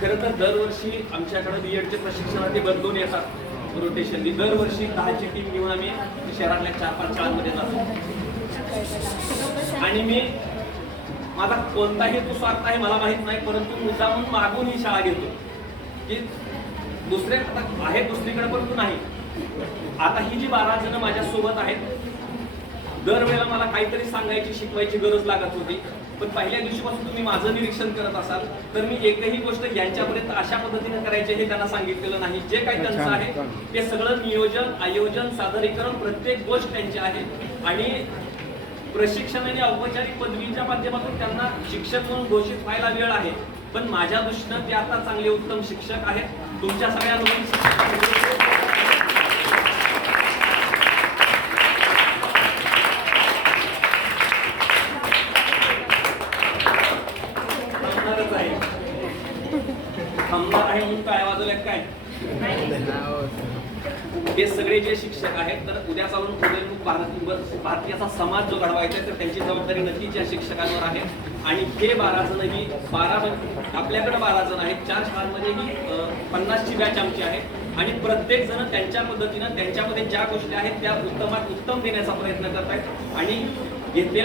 खरं तर दरवर्षी आमच्याकडे बीएडचे प्रशिक्षणार्थी बदलून येतात रोटेशनली. दरवर्षी 10ची टीम घेऊन आम्ही शहरातल्या 4-5 शाळांमध्ये जातो. आणि मी माझा कोणताही हेतू स्वार्थ आहे मला माहित नाही, परंतु मुद्दामून मागून ही शाळा घेतो की दुसरे आता आहे दुसरीकडे परंतु नाही. आता ही जी 12 जण माझ्या सोबत आहेत, दरवेळेला मला काहीतरी सांगायची शिकवायची गरज लागत होती. पण पहिल्या दिवशीपासून तुम्ही माझं निरीक्षण करत असाल तर मी एकही गोष्ट यांच्यापर्यंत अशा पद्धतीने करायचे हे त्यांना सांगितलेलं नाही. जे काही त्यांचं आहे ते सगळं नियोजन, आयोजन, सादरीकरण प्रत्येक गोष्ट त्यांची आहे. आणि प्रशिक्षण आणि औपचारिक पदवीच्या माध्यमातून त्यांना शिक्षक म्हणून घोषित व्हायला वेळ आहे, पण माझ्या दृष्टीनं ते आता चांगले उत्तम शिक्षक आहेत. तुमच्या सगळ्या थांबणार आहे म्हणून काय वाजवलं काय हे सगळे जे शिक्षक आहेत, तर उद्या चालून भारतीयाचा समाज जो घडवायचा आहे तर त्यांची जबाबदारी नक्कीच या शिक्षकांवर आहे. आणि हे 12 जण ही 12 आपल्याकडे 12 जण आहेत. 4 शाळांमध्ये ही 50ची बॅच आमची आहे. आणि प्रत्येक जण त्यांच्या पद्धतीनं त्यांच्यामध्ये ज्या गोष्टी आहेत त्या उत्तमात उत्तम देण्याचा प्रयत्न करत आहेत. आणि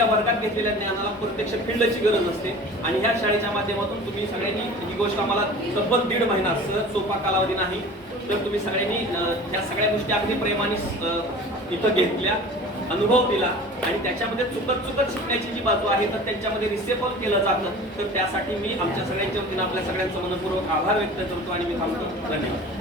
वर्गात घेतलेल्या ज्ञानाला प्रत्यक्ष फील्डची गरज नसते. आणि ह्या शाळेच्या माध्यमातून तुम्ही सगळ्यांनी ही गोष्ट आम्हाला तब्बल 1.5 महिना सहज सोपा कालावधी नाही, तर तुम्ही सगळ्यांनी ह्या सगळ्या गोष्टी अगदी प्रेमाने इथं घेतल्या, अनुभव दिला. आणि त्याच्यामध्ये चुकत शिकण्याची जी बाजू आहे तर त्यांच्यामध्ये रिसेबल केलं जातं. तर त्यासाठी मी आमच्या सगळ्यांच्या वतीनं आपल्या सगळ्यांचं मनपूर्वक आभार व्यक्त करतो आणि मी थांबतो. धन्यवाद.